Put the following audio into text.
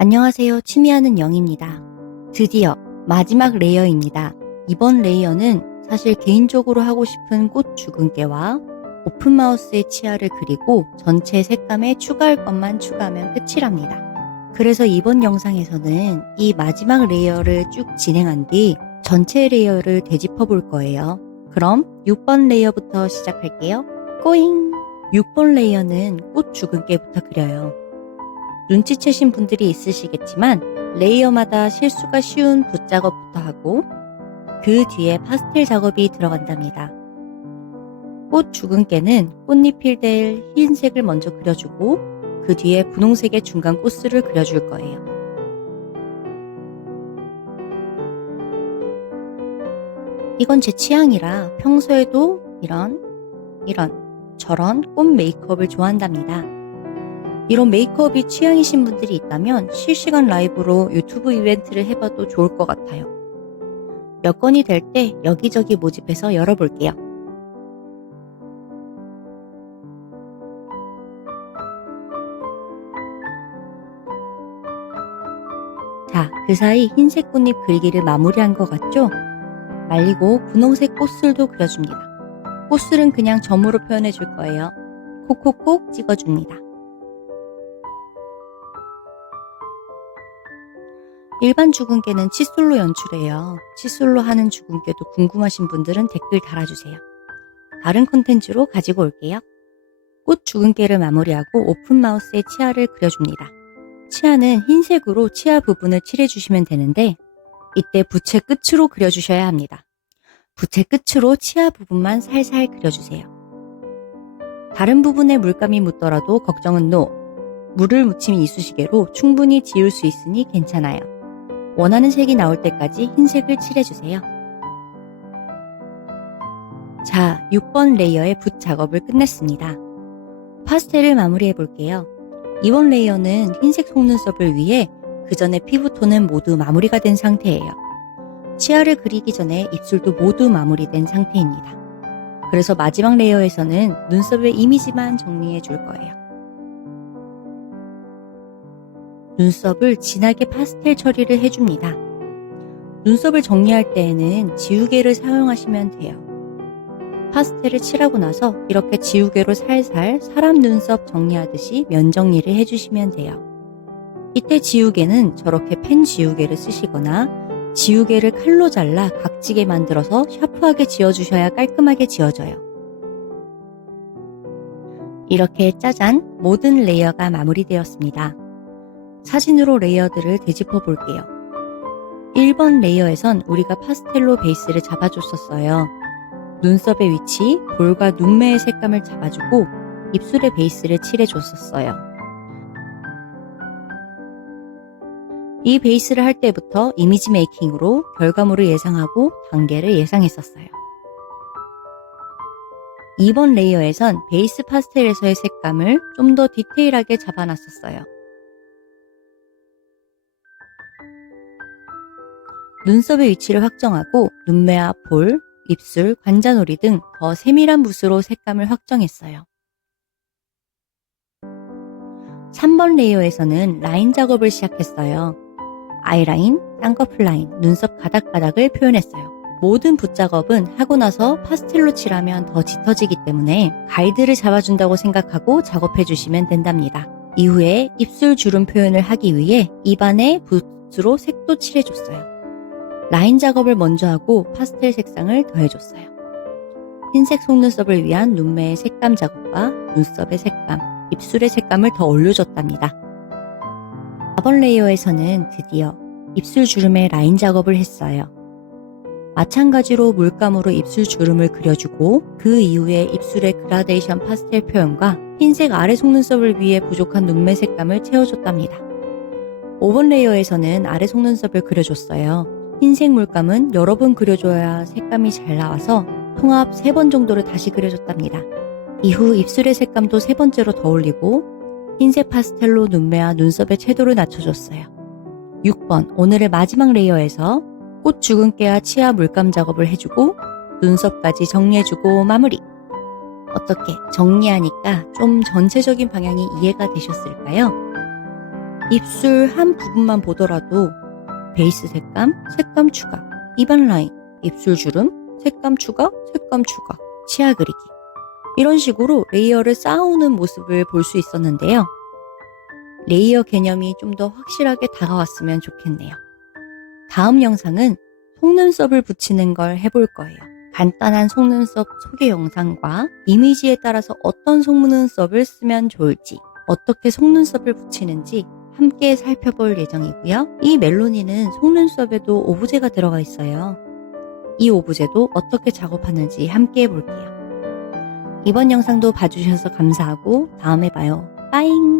안녕하세요. 취미하는 영입니다. 드디어 마지막 레이어입니다. 이번 레이어는 사실 개인적으로 하고 싶은 꽃 주근깨와 오픈 마우스의 치아를 그리고 전체 색감에 추가할 것만 추가하면 끝이랍니다. 그래서 이번 영상에서는 이 마지막 레이어를 쭉 진행한 뒤 전체 레이어를 되짚어 볼 거예요. 그럼 6번 레이어부터 시작할게요. 꼬잉! 6번 레이어는 꽃 주근깨부터 그려요. 눈치채신 분들이 있으시겠지만 레이어마다 실수가 쉬운 붓 작업부터 하고 그 뒤에 파스텔 작업이 들어간답니다. 꽃 주근깨는 꽃잎일 될 흰색을 먼저 그려주고 그 뒤에 분홍색의 중간 꽃술을 그려줄 거예요. 이건 제 취향이라 평소에도 이런, 이런, 저런 꽃 메이크업을 좋아한답니다. 이런 메이크업이 취향이신 분들이 있다면 실시간 라이브로 유튜브 이벤트를 해봐도 좋을 것 같아요. 몇 건이 될 때 여기저기 모집해서 열어볼게요. 자, 그 사이 흰색 꽃잎 그리기를 마무리한 것 같죠? 말리고 분홍색 꽃술도 그려줍니다. 꽃술은 그냥 점으로 표현해 줄 거예요. 콕콕콕 찍어줍니다. 일반 주근깨는 칫솔로 연출해요. 칫솔로 하는 주근깨도 궁금하신 분들은 댓글 달아주세요. 다른 콘텐츠로 가지고 올게요. 꽃 주근깨를 마무리하고 오픈 마우스에 치아를 그려줍니다. 치아는 흰색으로 치아 부분을 칠해주시면 되는데 이때 붓의 끝으로 그려주셔야 합니다. 붓의 끝으로 치아 부분만 살살 그려주세요. 다른 부분에 물감이 묻더라도 걱정은 노. 물을 묻힌 이쑤시개로 충분히 지울 수 있으니 괜찮아요. 원하는 색이 나올 때까지 흰색을 칠해주세요. 자, 6번 레이어의 붓 작업을 끝냈습니다. 파스텔을 마무리해 볼게요. 이번 레이어는 흰색 속눈썹을 위해 그 전에 피부톤은 모두 마무리가 된 상태예요. 치아를 그리기 전에 입술도 모두 마무리된 상태입니다. 그래서 마지막 레이어에서는 눈썹의 이미지만 정리해 줄 거예요. 눈썹을 진하게 파스텔 처리를 해줍니다. 눈썹을 정리할 때에는 지우개를 사용하시면 돼요. 파스텔을 칠하고 나서 이렇게 지우개로 살살 사람 눈썹 정리하듯이 면 정리를 해주시면 돼요. 이때 지우개는 저렇게 펜 지우개를 쓰시거나 지우개를 칼로 잘라 각지게 만들어서 샤프하게 지워주셔야 깔끔하게 지워져요. 이렇게 짜잔 모든 레이어가 마무리되었습니다. 사진으로 레이어들을 되짚어 볼게요. 1번 레이어에선 우리가 파스텔로 베이스를 잡아줬었어요. 눈썹의 위치, 볼과 눈매의 색감을 잡아주고 입술의 베이스를 칠해줬었어요. 이 베이스를 할 때부터 이미지 메이킹으로 결과물을 예상하고 단계를 예상했었어요. 2번 레이어에선 베이스 파스텔에서의 색감을 좀 더 디테일하게 잡아놨었어요. 눈썹의 위치를 확정하고 눈매와 볼, 입술, 관자놀이 등 더 세밀한 붓으로 색감을 확정했어요. 3번 레이어에서는 라인 작업을 시작했어요. 아이라인, 쌍꺼풀 라인, 눈썹 가닥가닥을 표현했어요. 모든 붓 작업은 하고 나서 파스텔로 칠하면 더 짙어지기 때문에 가이드를 잡아준다고 생각하고 작업해 주시면 된답니다. 이후에 입술 주름 표현을 하기 위해 입안에 붓으로 색도 칠해줬어요. 라인 작업을 먼저 하고 파스텔 색상을 더해줬어요. 흰색 속눈썹을 위한 눈매의 색감 작업과 눈썹의 색감, 입술의 색감을 더 올려줬답니다. 4번 레이어에서는 드디어 입술 주름의 라인 작업을 했어요. 마찬가지로 물감으로 입술 주름을 그려주고 그 이후에 입술의 그라데이션 파스텔 표현과 흰색 아래 속눈썹을 위해 부족한 눈매 색감을 채워줬답니다. 5번 레이어에서는 아래 속눈썹을 그려줬어요. 흰색 물감은 여러 번 그려줘야 색감이 잘 나와서 통합 3번 정도를 다시 그려줬답니다. 이후 입술의 색감도 세 번째로 더 올리고 흰색 파스텔로 눈매와 눈썹의 채도를 낮춰줬어요. 6번 오늘의 마지막 레이어에서 꽃 주근깨와 치아 물감 작업을 해주고 눈썹까지 정리해주고 마무리. 어떻게 정리하니까 좀 전체적인 방향이 이해가 되셨을까요? 입술 한 부분만 보더라도 베이스 색감, 색감 추가, 입안 라인, 입술 주름, 색감 추가, 색감 추가, 치아 그리기. 이런 식으로 레이어를 쌓아오는 모습을 볼 수 있었는데요. 레이어 개념이 좀 더 확실하게 다가왔으면 좋겠네요. 다음 영상은 속눈썹을 붙이는 걸 해볼 거예요. 간단한 속눈썹 소개 영상과 이미지에 따라서 어떤 속눈썹을 쓰면 좋을지, 어떻게 속눈썹을 붙이는지 함께 살펴볼 예정이고요. 이 멜로니는 속눈썹에도 오브제가 들어가 있어요. 이 오브제도 어떻게 작업하는지 함께 해볼게요. 이번 영상도 봐주셔서 감사하고 다음에 봐요. 빠잉!